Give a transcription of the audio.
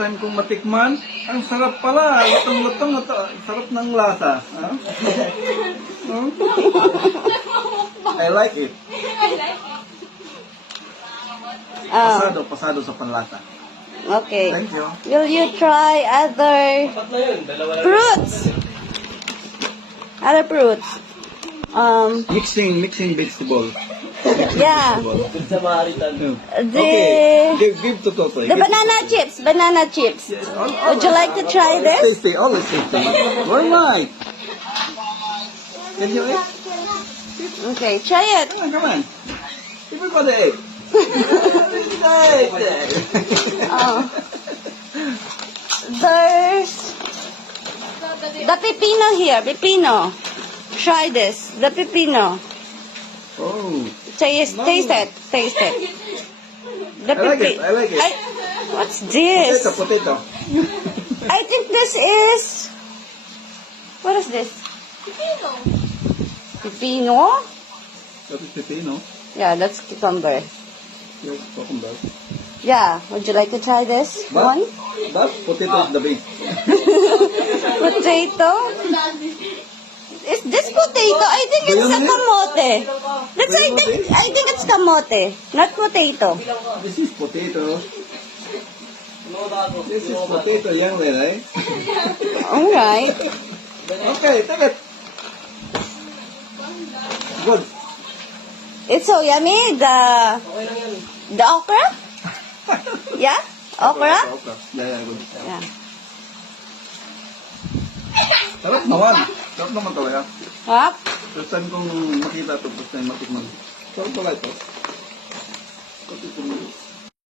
time kong matikman. Ang sarap pala. Lutong-lutong. Sarap ng lasa. Huh? I like it. Pasado sa panlasa. Okay. Thank you. Will you try other fruits? Other fruits. Mixing vegetable. Yeah. Okay. Give to Toto. The banana chips. Banana chips. Would you like to try this? Tasty. Always tasty. Why not? Can you eat? Okay, try it. Come on. Everybody eat. There's the pepino here. Pepino. Try this. The pepino. Oh. Taste it. Taste it. The I like it. I like it. What's this? Potato. I think this is... What is this? Pepino? That is pepino. Yeah, that's cucumber. Yes, cucumber. Yeah, would you like to try this one? That potato is the base. Potato? Is this potato? I think it's a kamote. I think it's kamote, not potato. This is potato. This is potato, young lady, right? Alright. Okay, take it. Good. It's so yummy. The okra? Yeah? Okra? Okay. Yeah, good. Yeah. Sarap naman. Sarap naman talaga. What? First time kong makita ito, first time matikman. Sarap pala ito.